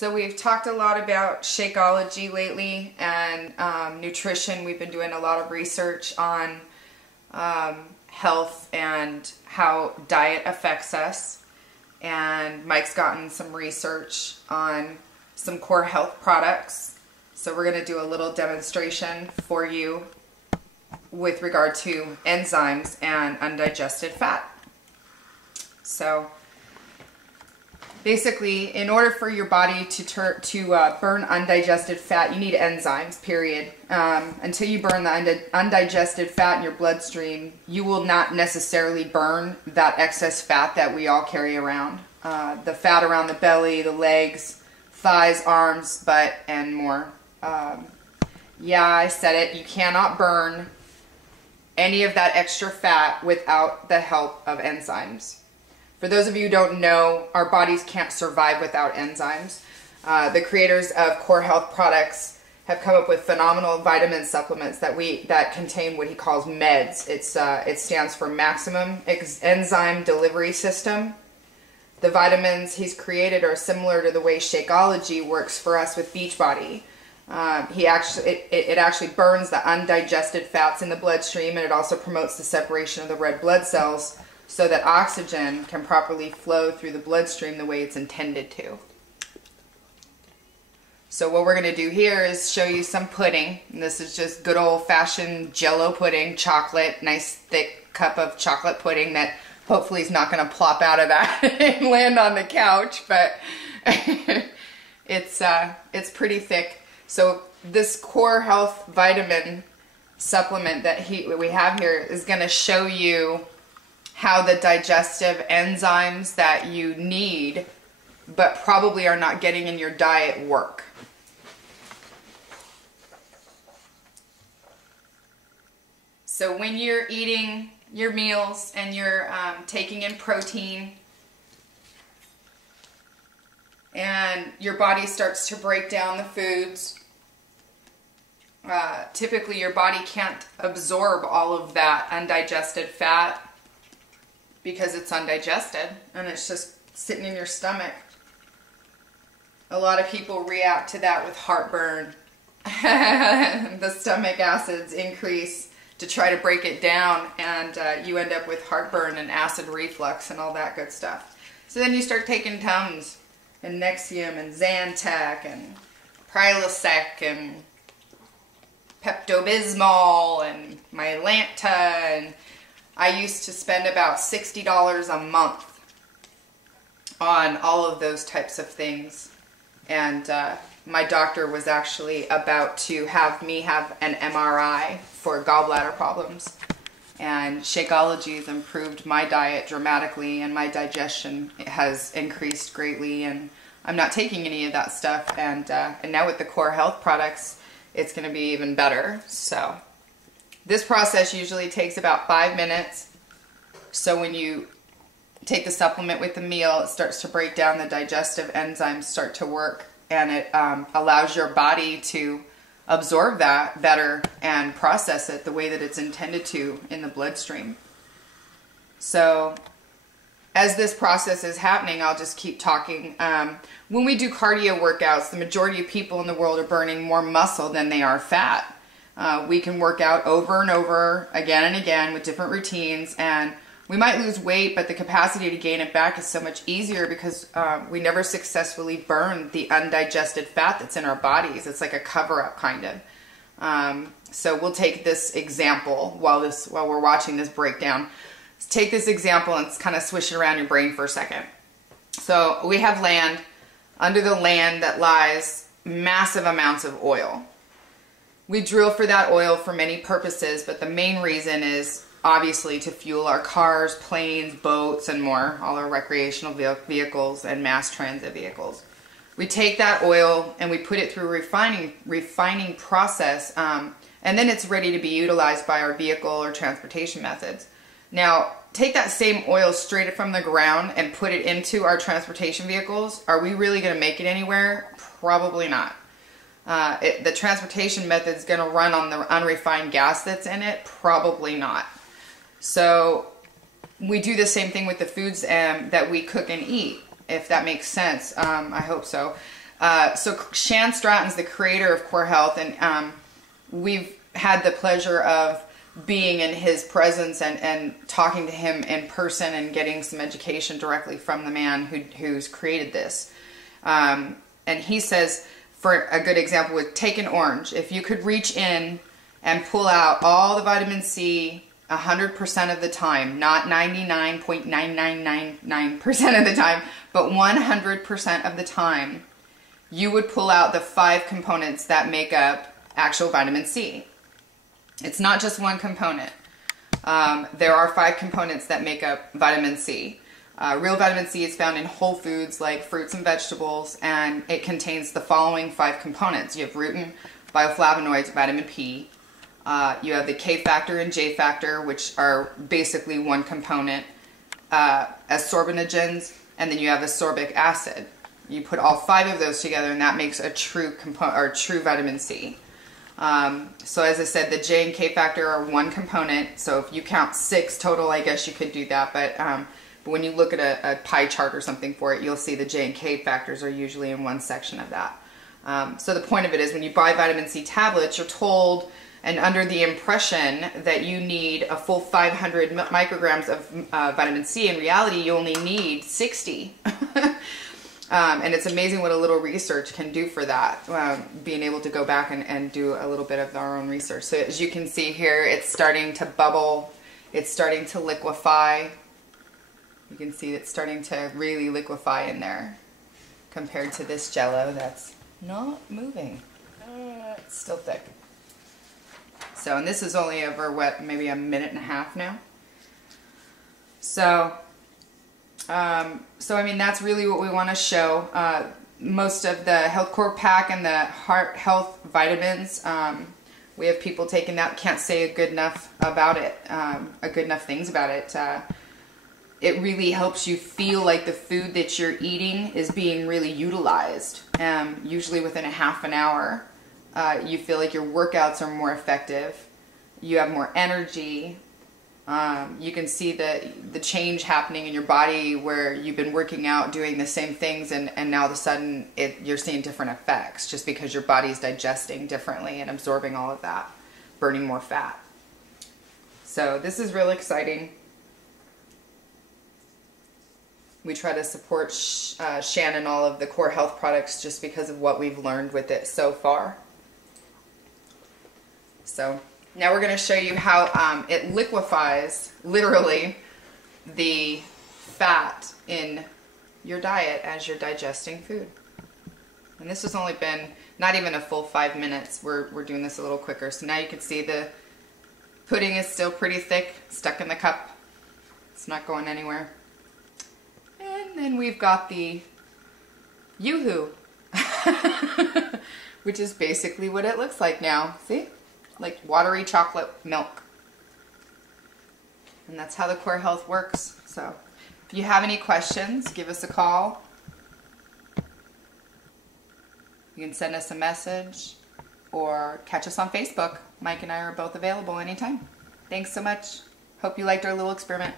So we've talked a lot about Shakeology lately and nutrition. We've been doing a lot of research on health and how diet affects us. And Mike's gotten some research on some core health products. So we're going to do a little demonstration for you with regard to enzymes and undigested fat. So basically, in order for your body to burn undigested fat, you need enzymes, period. Until you burn the undigested fat in your bloodstream, you will not necessarily burn that excess fat that we all carry around. The fat around the belly, the legs, thighs, arms, butt, and more. Yeah, I said it. You cannot burn any of that extra fat without the help of enzymes. For those of you who don't know, our bodies can't survive without enzymes. The creators of core health products have come up with phenomenal vitamin supplements that contain what he calls meds. It stands for Maximum Enzyme Delivery System. The vitamins he's created are similar to the way Shakeology works for us with Beachbody. It actually burns the undigested fats in the bloodstream, and it also promotes the separation of the red blood cells so that oxygen can properly flow through the bloodstream the way it's intended to. So what we're going to do here is show you some pudding. And this is just good old-fashioned Jell-O pudding, chocolate, nice thick cup of chocolate pudding that hopefully is not going to plop out of that and land on the couch, but it's pretty thick. So this core health vitamin supplement that we have here is going to show you how the digestive enzymes that you need but probably are not getting in your diet work. So when you're eating your meals and you're taking in protein and your body starts to break down the foods, typically your body can't absorb all of that undigested fat because it's undigested and it's just sitting in your stomach. A lot of people react to that with heartburn. The stomach acids increase to try to break it down, and you end up with heartburn and acid reflux and all that good stuff. So then you start taking Tums and Nexium and Zantac and Prilosec and Pepto-Bismol and Mylanta, and I used to spend about $60 a month on all of those types of things. And my doctor was actually about to have me have an MRI for gallbladder problems. And Shakeology has improved my diet dramatically, and my digestion has increased greatly, and I'm not taking any of that stuff. And now with the core health products, it's going to be even better. So this process usually takes about 5 minutes. So when you take the supplement with the meal, it starts to break down, the digestive enzymes start to work, and it allows your body to absorb that better and process it the way that it's intended to in the bloodstream. So as this process is happening, I'll just keep talking. When we do cardio workouts, the majority of people in the world are burning more muscle than they are fat. We can work out over and over, again and again, with different routines, and we might lose weight, but the capacity to gain it back is so much easier because we never successfully burn the undigested fat that's in our bodies. It's like a cover-up, kind of. So we'll take this example while we're watching this breakdown. Let's take this example and kind of swish it around your brain for a second. So we have land. Under the land that lies massive amounts of oil. We drill for that oil for many purposes, but the main reason is obviously to fuel our cars, planes, boats, and more, all our recreational vehicles and mass transit vehicles. We take that oil and we put it through a refining process, and then it's ready to be utilized by our vehicle or transportation methods. Now, take that same oil straight from the ground and put it into our transportation vehicles. Are we really going to make it anywhere? Probably not. The transportation method is going to run on the unrefined gas that's in it? Probably not. So we do the same thing with the foods that we cook and eat, if that makes sense. I hope so. So Shan Stratton's the creator of Core Health, and we've had the pleasure of being in his presence and talking to him in person and getting some education directly from the man who's created this. And he says, for a good example, with take an orange. If you could reach in and pull out all the vitamin C 100% of the time, not 99.9999% of the time, but 100% of the time, you would pull out the 5 components that make up actual vitamin C. It's not just one component. There are 5 components that make up vitamin C. Real vitamin C is found in whole foods like fruits and vegetables, and it contains the following 5 components. You have rutin, bioflavonoids, vitamin P. You have the K factor and J factor, which are basically one component, ascorbinogens, and then you have ascorbic acid. You put all 5 of those together, and that makes a true true vitamin C. So as I said, the J and K factor are one component. So if you count 6 total, I guess you could do that. But when you look at a pie chart or something for it, you'll see the J and K factors are usually in one section of that. So the point of it is, when you buy vitamin C tablets, you're told and under the impression that you need a full 500 micrograms of vitamin C. In reality, you only need 60. And it's amazing what a little research can do for that, being able to go back and do a little bit of our own research. So as you can see here, it's starting to bubble, it's starting to liquefy. You can see it's starting to really liquefy in there compared to this Jell-O that's not moving. It's still thick. So, and this is only over, what, maybe a minute and a half now. So I mean, that's really what we want to show. Most of the Health Core Pack and the Heart Health vitamins, we have people taking that, can't say good enough about it, good enough things about it. It really helps you feel like the food that you're eating is being really utilized. Usually within a half an hour, you feel like your workouts are more effective. You have more energy. You can see the change happening in your body where you've been working out, doing the same things, and now all of a sudden you're seeing different effects just because your body's digesting differently and absorbing all of that, burning more fat. So this is really exciting. We try to support Shan and all of the Core Health products just because of what we've learned with it so far. So now we're going to show you how it liquefies, literally, the fat in your diet as you're digesting food. And this has only been not even a full 5 minutes. We're doing this a little quicker. So now you can see the pudding is still pretty thick, stuck in the cup. It's not going anywhere. And then we've got the Yoo-hoo, which is basically what it looks like now. See? Like watery chocolate milk. And that's how the Core Health works. So if you have any questions, give us a call. You can send us a message or catch us on Facebook. Mike and I are both available anytime. Thanks so much. Hope you liked our little experiment.